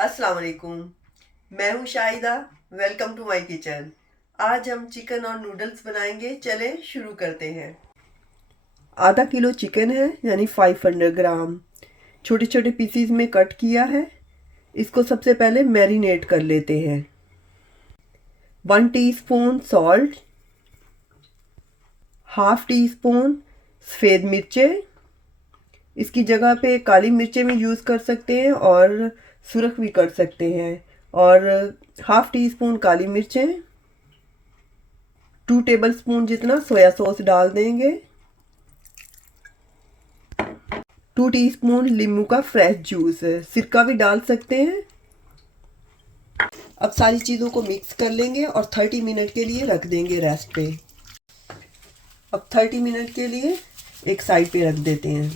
अस्सलाम वालेकुम। मैं हूँ Shahida. Welcome to my kitchen. आज हम चिकन और नूडल्स बनाएंगे। चलें शुरू करते हैं। आधा किलो चिकन है यानी 500 ग्राम छोटे छोटे पीसीज में कट किया है। इसको सबसे पहले मैरिनेट कर लेते हैं। 1 teaspoon salt, half tea spoon सफ़ेद मिर्चें, इसकी जगह पे काली मिर्चें भी यूज़ कर सकते हैं और सुरख भी कर सकते हैं। और हाफ टी स्पून काली मिर्चें, 2 टेबलस्पून जितना सोया सॉस डाल देंगे। 2 टीस्पून नींबू का फ्रेश जूस, सिरका भी डाल सकते हैं। अब सारी चीज़ों को मिक्स कर लेंगे और 30 मिनट के लिए रख देंगे रेस्ट पे। अब 30 मिनट के लिए एक साइड पे रख देते हैं।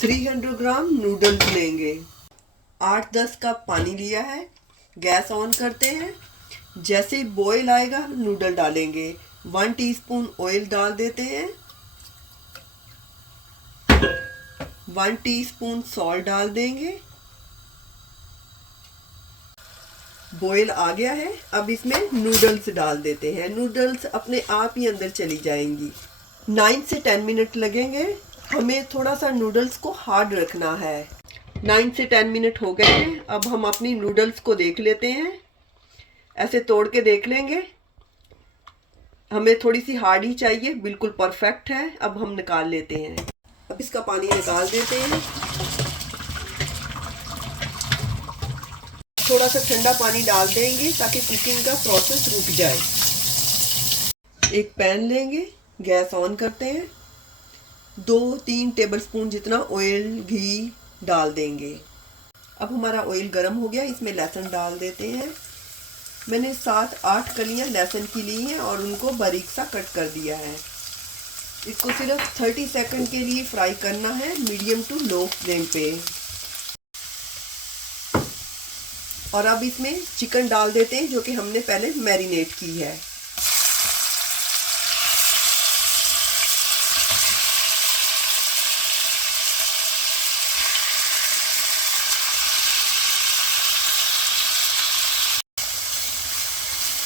300 ग्राम नूडल्स लेंगे। 8-10 कप पानी लिया है। गैस ऑन करते हैं। जैसे ही बॉयल आएगा नूडल डालेंगे। 1 टीस्पून ऑयल डाल देते हैं। 1 टीस्पून सॉल्ट डाल देंगे। बॉयल आ गया है। अब इसमें नूडल्स डाल देते हैं। नूडल्स अपने आप ही अंदर चली जाएंगी। 9 से 10 मिनट लगेंगे। हमें थोड़ा सा नूडल्स को हार्ड रखना है। 9 से 10 मिनट हो गए हैं। अब हम अपनी नूडल्स को देख लेते हैं। ऐसे तोड़ के देख लेंगे। हमें थोड़ी सी हार्ड ही चाहिए, बिल्कुल परफेक्ट है। अब हम निकाल लेते हैं। अब इसका पानी निकाल देते हैं। थोड़ा सा ठंडा पानी डाल देंगे ताकि कुकिंग का प्रोसेस रुक जाए। एक पैन लेंगे, गैस ऑन करते हैं। 2-3 टेबलस्पून जितना ऑयल घी डाल देंगे। अब हमारा ऑयल गर्म हो गया। इसमें लहसुन डाल देते हैं। मैंने 7-8 कलियां लहसुन की ली हैं और उनको बारीक सा कट कर दिया है। इसको सिर्फ 30 सेकंड के लिए फ्राई करना है, मीडियम टू लो फ्लेम पे। और अब इसमें चिकन डाल देते हैं जो कि हमने पहले मैरिनेट की है।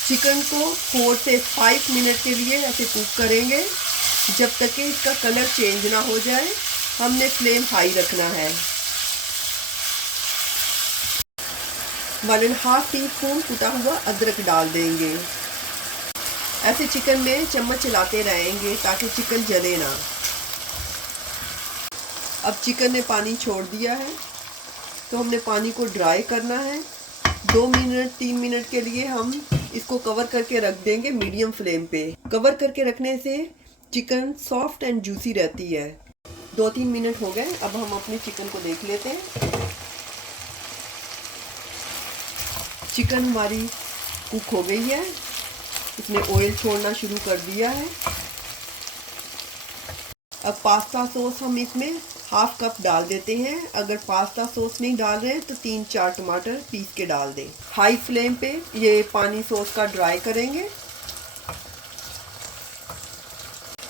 चिकन को 4 से 5 मिनट के लिए ऐसे कुक करेंगे जब तक कि इसका कलर चेंज ना हो जाए। हमने फ्लेम हाई रखना है। 1.5 टीस्पून कुटा हुआ अदरक डाल देंगे। ऐसे चिकन में चम्मच चलाते रहेंगे ताकि चिकन जले ना। अब चिकन ने पानी छोड़ दिया है तो हमने पानी को ड्राई करना है। 2 मिनट 3 मिनट के लिए हम इसको कवर करके रख देंगे मीडियम फ्लेम पे। कवर करके रखने से चिकन सॉफ्ट एंड जूसी रहती है। 2-3 मिनट हो गए। अब हम अपने चिकन को देख लेते हैं। चिकन हमारी कुक हो गई है। इसने ऑयल छोड़ना शुरू कर दिया है। अब पास्ता सॉस हम इसमें हाफ कप डाल देते हैं। अगर पास्ता सॉस नहीं डाल रहे हैं तो 3-4 टमाटर पीस के डाल दें। हाई फ्लेम पे ये पानी सॉस का ड्राई करेंगे।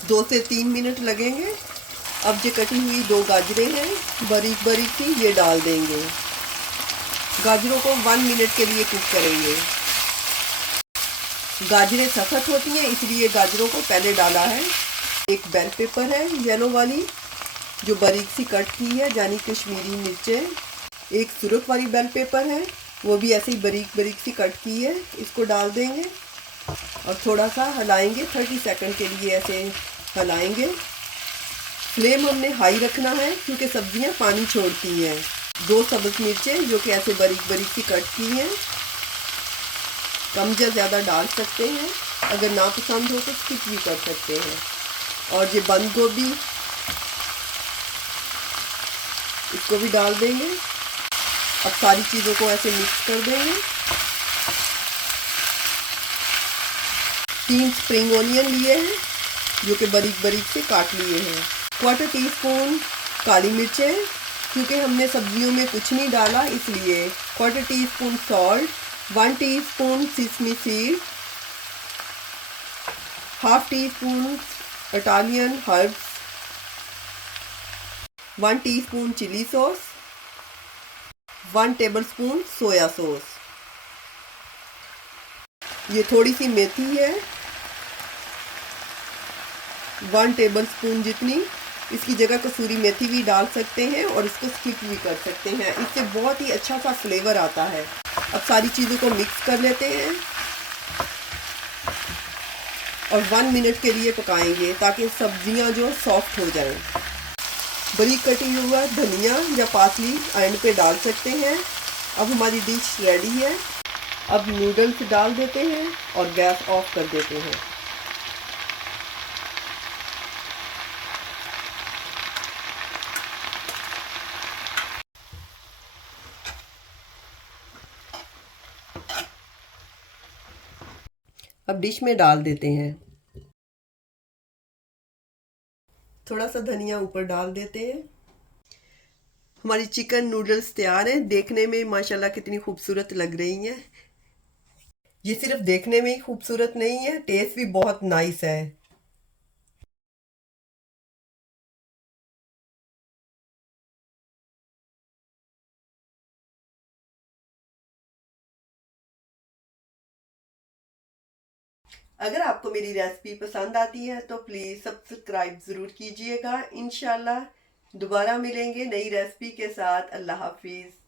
2 से 3 मिनट लगेंगे। अब जो कटी हुई 2 गाजरें हैं बारीक बारीक सी, ये डाल देंगे। गाजरों को 1 मिनट के लिए कुक करेंगे। गाजरें सख्त होती हैं इसलिए गाजरों को पहले डाला है। एक बेल पेपर है येलो वाली जो बारीक सी कट की है, यानी कश्मीरी मिर्चें। एक सुरख वाली बेल पेपर है, वो भी ऐसे ही बारीक बारीक सी कट की है। इसको डाल देंगे और थोड़ा सा हिलाएंगे। 30 सेकंड के लिए ऐसे हिलाएंगे। फ्लेम हमने हाई रखना है क्योंकि सब्जियां पानी छोड़ती हैं। 2 सब्ज़ मिर्चें जो कि ऐसे बारीक बारीक सी कट की हैं। कम या ज़्यादा डाल सकते हैं। अगर ना पसंद हो तो स्किप भी कर सकते हैं। और ये बंद गोभी, इसको भी डाल देंगे। अब सारी चीज़ों को ऐसे मिक्स कर देंगे। 3 स्प्रिंग ओनियन लिए हैं जो कि बारीक बारीक से काट लिए हैं। 1/4 टीस्पून काली मिर्चें, क्योंकि हमने सब्जियों में कुछ नहीं डाला इसलिए। 1/4 teaspoon salt, 1 teaspoon sesame seed, half teaspoon Italian herbs, 1 teaspoon chilli sauce, 1 tablespoon soya sauce, ये थोड़ी सी मेथी है 1 टेबलस्पून जितनी। इसकी जगह कसूरी मेथी भी डाल सकते हैं और इसको स्किप भी कर सकते हैं, इससे बहुत ही अच्छा सा फ्लेवर आता है। अब सारी चीज़ों को मिक्स कर लेते हैं और 1 मिनट के लिए पकाएंगे ताकि सब्जियां जो सॉफ्ट हो जाएं। बारीक कटी हुआ धनिया या पासली एंड पे डाल सकते हैं। अब हमारी डिश रेडी है। अब नूडल्स डाल देते हैं और गैस ऑफ कर देते हैं। अब डिश में डाल देते हैं। थोड़ा सा धनिया ऊपर डाल देते हैं। हमारी चिकन नूडल्स तैयार हैं। देखने में माशाल्लाह कितनी खूबसूरत लग रही हैं। ये सिर्फ देखने में ही खूबसूरत नहीं है, टेस्ट भी बहुत नाइस है। अगर आपको मेरी रेसिपी पसंद आती है तो प्लीज़ सब्सक्राइब ज़रूर कीजिएगा। इंशाल्लाह दोबारा मिलेंगे नई रेसिपी के साथ। अल्लाह हाफिज़।